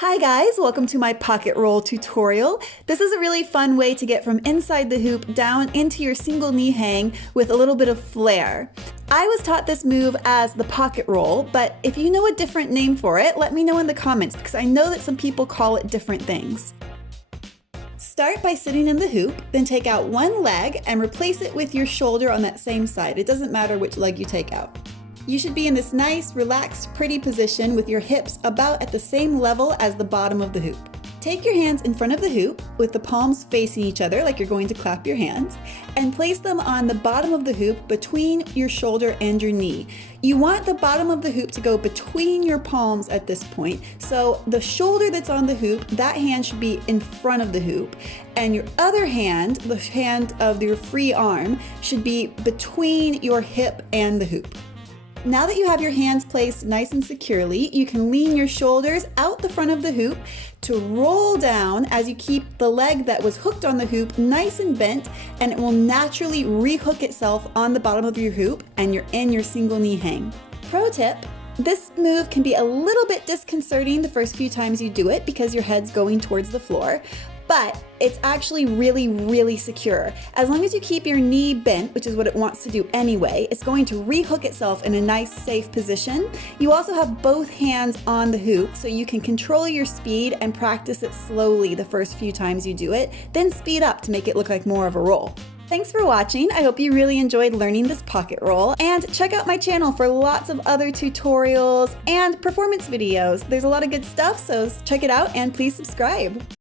Hi guys, welcome to my pocket roll tutorial. This is a really fun way to get from inside the hoop down into your single knee hang with a little bit of flair. I was taught this move as the pocket roll, but if you know a different name for it, let me know in the comments because I know that some people call it different things. Start by sitting in the hoop, then take out one leg and replace it with your shoulder on that same side. It doesn't matter which leg you take out. You should be in this nice, relaxed, pretty position with your hips about at the same level as the bottom of the hoop. Take your hands in front of the hoop with the palms facing each other like you're going to clap your hands and place them on the bottom of the hoop between your shoulder and your knee. You want the bottom of the hoop to go between your palms at this point. So the shoulder that's on the hoop, that hand should be in front of the hoop, and your other hand, the hand of your free arm, should be between your hip and the hoop. Now that you have your hands placed nice and securely, you can lean your shoulders out the front of the hoop to roll down as you keep the leg that was hooked on the hoop nice and bent, and it will naturally rehook itself on the bottom of your hoop and you're in your single knee hang. Pro tip, this move can be a little bit disconcerting the first few times you do it because your head's going towards the floor, but it's actually really secure. As long as you keep your knee bent, which is what it wants to do anyway, it's going to rehook itself in a nice, safe position. You also have both hands on the hoop, so you can control your speed and practice it slowly the first few times you do it, then speed up to make it look like more of a roll. Thanks for watching. I hope you really enjoyed learning this pocket roll, and check out my channel for lots of other tutorials and performance videos. There's a lot of good stuff, so check it out and please subscribe.